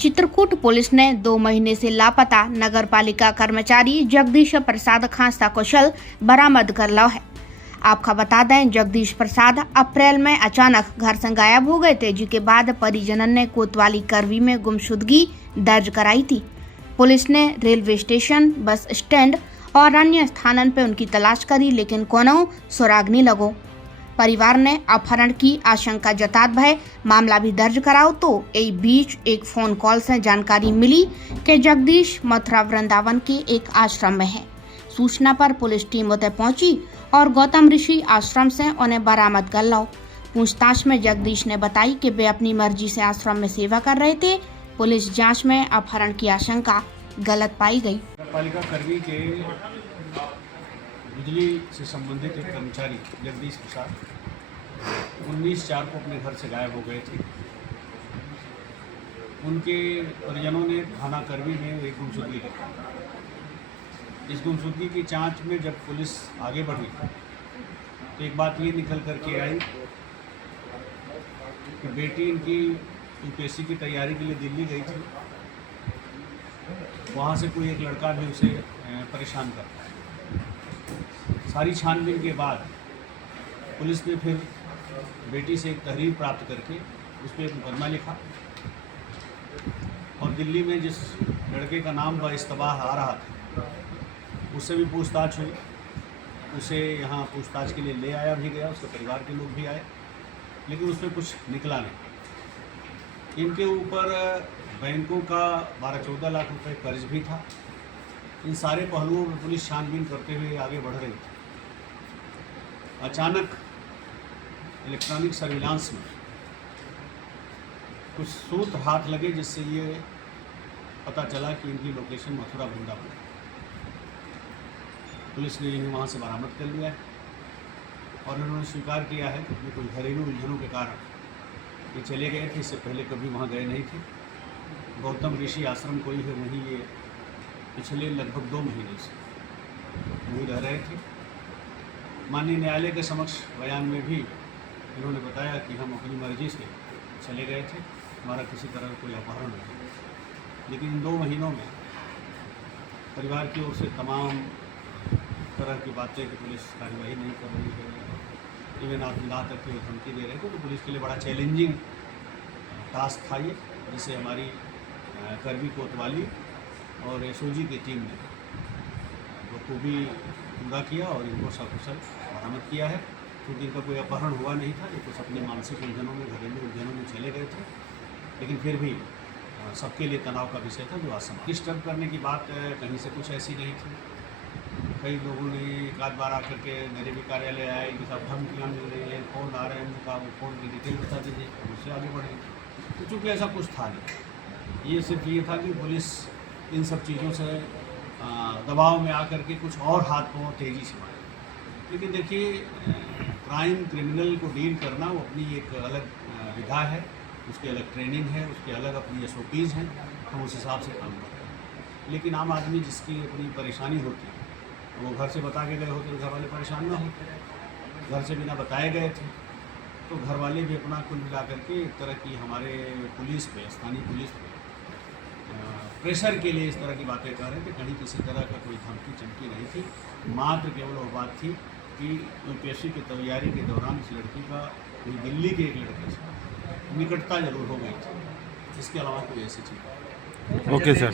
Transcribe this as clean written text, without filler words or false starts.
Chitrakoot police ने 2 महीने से लापता नगर पालिका कर्मचारी जगदीश प्रसाद खांसा कुशल बरामद कर लो है। आपका बता दें, जगदीश प्रसाद अप्रैल में अचानक घर से गायब हो गए थे, जिसके बाद परिजनन ने कोतवाली करवी में गुमशुदगी दर्ज कराई थी। पुलिस ने रेलवे स्टेशन, बस स्टैंड और अन्य स्थानों पर उनकी तलाश करी, लेकिन कोनो सुराग नहीं लगो। परिवार ने अपहरण की आशंका जतात भय मामला भी दर्ज कराओ तो यही बीच एक फोन कॉल से जानकारी मिली कि जगदीश मथुरा वृंदावन के एक आश्रम में है। सूचना पर पुलिस टीम उधर पहुंची और गौतम ऋषि आश्रम से उन्हें बरामद कर लो। पूछताछ में जगदीश ने बताई कि वे अपनी मर्जी से आश्रम में सेवा कर रहे थे। पुलिस जांच में अपहरण की आशंका गलत पाई गई। पालिका करवी के बिजली से संबंधित एक कर्मचारी जगदीश प्रसाद 19/4 को अपने घर से गायब हो गए थे। उनके परिजनों ने थाना करवी में एक गुमशुदगी की। इस गुमशुदगी की जांच में जब पुलिस आगे बढ़ी तो एक बात ये निकल करके आई कि बेटी इनकी यूपीएससी की तैयारी के लिए दिल्ली गई थी। वहाँ से कोई एक लड़का भी उसे परेशान करता है। सारी छानबीन के बाद पुलिस ने फिर बेटी से एक तहरीर प्राप्त करके उस पर एक मुकदमा लिखा और दिल्ली में जिस लड़के का नाम इस्तबाह आ रहा था उससे भी पूछताछ हुई। उसे यहाँ पूछताछ के लिए ले आया भी गया, उसके परिवार के लोग भी आए, लेकिन उसमें कुछ निकला नहीं। इनके ऊपर बैंकों का 12-14 लाख रुपए कर्ज भी था। इन सारे पहलुओं में पुलिस छानबीन करते हुए आगे बढ़ रही थी। अचानक इलेक्ट्रॉनिक सर्विलांस में कुछ सूत्र हाथ लगे, जिससे ये पता चला कि इनकी लोकेशन मथुरा वृंदावन है। पुलिस ने इन्हें वहाँ से बरामद कर लिया है और उन्होंने स्वीकार किया है कि अपने कुछ घरेलू उलझनों के कारण ये चले गए थे। इससे पहले कभी वहाँ गए नहीं थे। गौतम ऋषि आश्रम कोई है, वहीं ये पिछले लगभग 2 महीने से वहीं रह रहे थे। माननीय न्यायालय के समक्ष बयान में भी इन्होंने बताया कि हम अपनी मर्जी से चले गए थे, हमारा किसी तरह कोई अपहरण नहीं। लेकिन इन 2 महीनों में परिवार की ओर से तमाम तरह की बातें कि पुलिस कार्रवाई नहीं कर रही है, इवन आप यहाँ तक कि धमकी दे रहे थे, तो पुलिस के लिए बड़ा चैलेंजिंग टास्क था ये, जिसे हमारी करवी कोतवाली और एसओजी की टीम ने बखूबी पूरा किया और इनको सकुशल बरामद किया है। क्योंकि इनका कोई अपहरण हुआ नहीं था, ये कुछ अपनी मानसिक उलझनों में, घरेलू उलझनों में चले गए थे, लेकिन फिर भी सबके लिए तनाव का विषय था जो असम। डिस्टर्ब करने की बात कहीं से कुछ ऐसी नहीं थी। कई लोगों ने एक आध बार आकर के मेरे भी कार्यालय आए, इनके साथ धमकियाँ मिल रही हैं, फ़ोन आ रहे हैं, उनका वो फ़ोन की डिटेल बता दीजिए, उससे आगे बढ़े। तो चूँकि ऐसा कुछ था नहीं, ये सिर्फ ये था कि पुलिस इन सब चीज़ों से दबाव में आकर के कुछ और हाथ पाँव तेज़ी से मारे। लेकिन देखिए, क्राइम क्रिमिनल को डील करना वो अपनी एक अलग विधा है, उसकी अलग ट्रेनिंग है, उसके अलग अपनी SOPs हैं, हम उस हिसाब से काम करते हैं। लेकिन आम आदमी जिसकी अपनी परेशानी होती है, वो घर से बता के गए होते तो घर वाले परेशान ना होते। घर से बिना बताए गए थे तो घर वाले भी अपना कुल मिला करके एक तरह की हमारे पुलिस पे, स्थानीय पुलिस पे प्रेशर के लिए इस तरह की बातें कर रहे थे। कहीं किसी तरह का कोई धमकी चमकी नहीं थी। मात्र केवल वो बात थी कि यूपीएससी की तैयारी के दौरान इस लड़की का कोई दिल्ली के एक लड़के से निकटता जरूर हो गई थी। इसके अलावा कोई ऐसी चीज़। Okay sir.